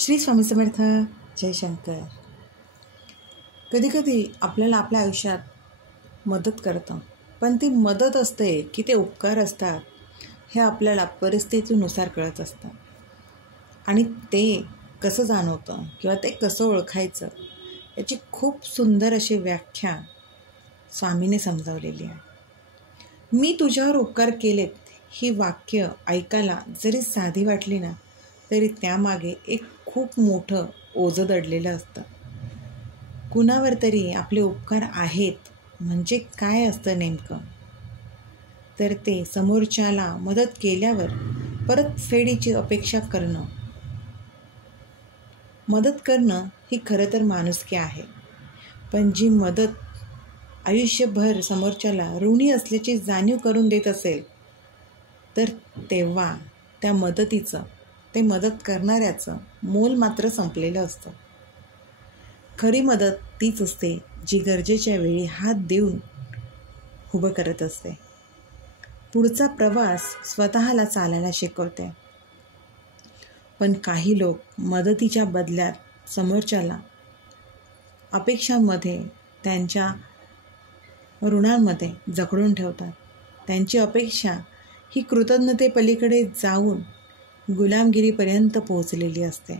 श्री स्वामी समर्थ. जय शंकर. कधीकधी आपल्याला आपल्या आयुष्यात मदत करतं, पण ती मदत असते की ते उपकार असतात हे आपल्याला परिस्थितीनुसार कळत असतं. आणि ते कसं जाणवतं किंवा ते कसं ओळखायचं याची खूप सुंदर अशी व्याख्या स्वामीने समजावलेली आहे. मी तुझ्यावर उपकार केलेत ही वाक्य ऐकायला जरी साधी वाटली ना, तरी त्यामागे एक खूप मोठं ओझं दडलेलं असतं. कुणावर तरी आपले उपकार आहेत म्हणजे काय असतं नेमकं, तर ते समोरच्याला मदत केल्यावर परतफेडीची अपेक्षा करणं. मदत करणं ही खरं तर माणुसकी आहे, पण जी मदत आयुष्यभर समोरच्याला ऋणी असल्याची जाणीव करून देत असेल, तर तेव्हा त्या मदतीचं, ते मदत करणाऱ्याचं मोल मात्र संपलेलं असतं. खरी मदत तीच असते जी गरजेच्या वेळी हात देऊन उभं करत असते, पुढचा प्रवास स्वतःला चालायला शिकवते. पण काही लोक मदतीच्या बदल्यात समोरच्याला अपेक्षांमध्ये, त्यांच्या ऋणांमध्ये जखडून ठेवतात. त्यांची अपेक्षा ही कृतज्ञतेपलीकडे जाऊन गुलामगिरीपर्यंत पोहोचलेली असते.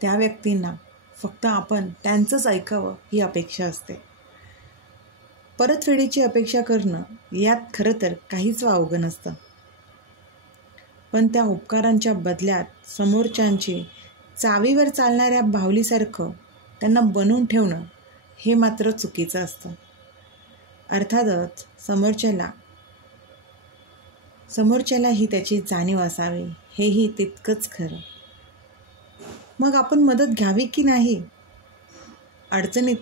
त्या व्यक्तींना फक्त आपण त्यांचंच ऐकावं ही अपेक्षा असते. परतफेडीची अपेक्षा करणं यात खरं तर काहीच अवघड नसतं, पण त्या उपकारांच्या बदल्यात समोरच्यांची चावीवर चालणाऱ्या बाहुलीसारखं त्यांना बनवून ठेवणं हे मात्र चुकीचं असतं. अर्थातच समोरच्यालाही त्याची जाणीव असावी, हेही तितकंच खरं. मग आपण मदत घ्यावी की नाही? अडचणीत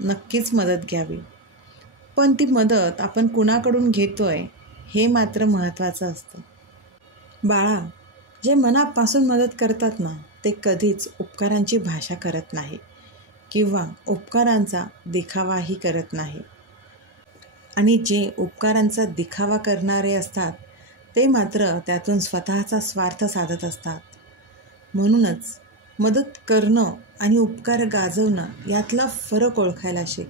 नक्कीच मदत घ्यावी, पण ती मदत आपण कुणाकडून घेतोय हे मात्र महत्त्वाचं असतं. बाळा, जे मनापासून मदत करतात ना, ते कधीच उपकारांची भाषा करत नाही किंवा उपकारांचा दिखावाही करत नाही. आणि जे उपकारांचा दिखावा करणारे असतात ते मात्र त्यातून स्वतःचा स्वार्थ साधत असतात. म्हणूनच मदत करणं आणि उपकार गाजवणं यातला फरक ओळखायला शिक.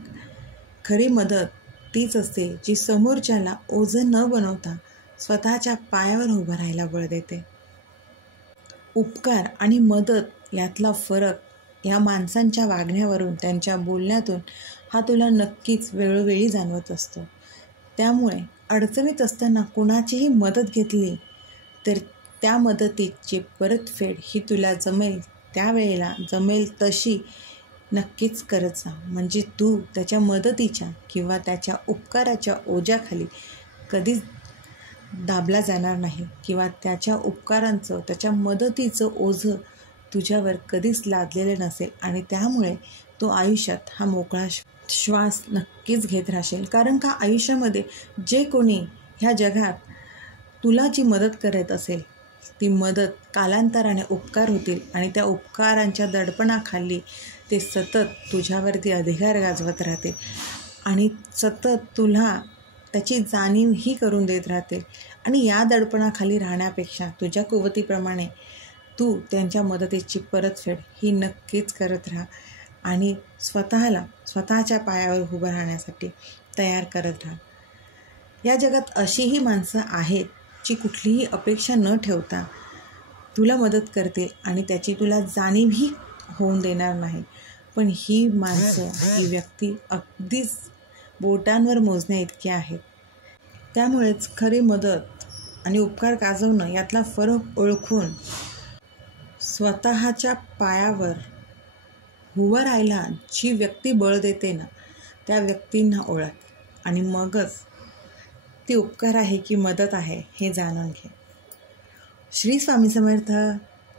खरी मदत तीच असते जी समोरच्याला ओझं न बनवता स्वतःच्या पायावर उभं राहायला बळ देते. उपकार आणि मदत यातला फरक या माणसांच्या वागण्यावरून, त्यांच्या बोलण्यातून हा तुला नक्कीच वेळोवेळी जाणवत असतो. त्यामुळे अडचणीत असताना कुणाचीही मदत घेतली तर त्या मदतीची परतफेड ही तुला जमेल त्यावेळेला, जमेल तशी नक्कीच करत जा. म्हणजे तू त्याच्या मदतीच्या किंवा त्याच्या उपकाराच्या ओझ्याखाली कधीच दाबला जाणार नाही किंवा त्याच्या उपकारांचं, त्याच्या मदतीचं ओझं तुझ्यावर कधीच लादलेलं नसेल. आणि त्यामुळे तू आयुष्यात हा मोकळा श्वास नक्कीच घेत राहशील. कारण का आयुष्यामध्ये जे कोणी ह्या जगात तुला जी मदत करत असेल, ती मदत कालांतराने उपकार होतील आणि त्या उपकारांच्या दडपणाखाली ते सतत तुझ्यावरती अधिकार गाजवत राहतील आणि सतत तुला त्याची जाणीवही करून देत राहतील. आणि या दडपणाखाली राहण्यापेक्षा तुझ्या कुवतीप्रमाणे तू त्यांच्या मदतीची परतफेड ही नक्कीच करत राहा आणि स्वतःला स्वतःच्या पायावर उभं राहण्यासाठी तयार करत राहा. या जगात अशीही माणसं आहेत जी कुठलीही अपेक्षा न ठेवता तुला मदत करतील आणि त्याची तुला जाणीवही होऊन देणार नाही. पण ही माणसं, ही व्यक्ती अगदीच बोटांवर मोजण्या इतकी आहेत. त्यामुळेच खरी मदत आणि उपकार गाजवणं यातला फरक ओळखून स्वतःच्या पायावर उभं राहायला जी व्यक्ती बळ देते ना, त्या व्यक्तींना ओळख आणि मगच ती उपकार आहे की मदत आहे हे जाणून घे. श्री स्वामी समर्थ.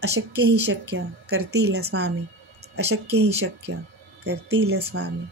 अशक्य ही शक्य करतील स्वामी, अशक्य ही शक्य करतील स्वामी.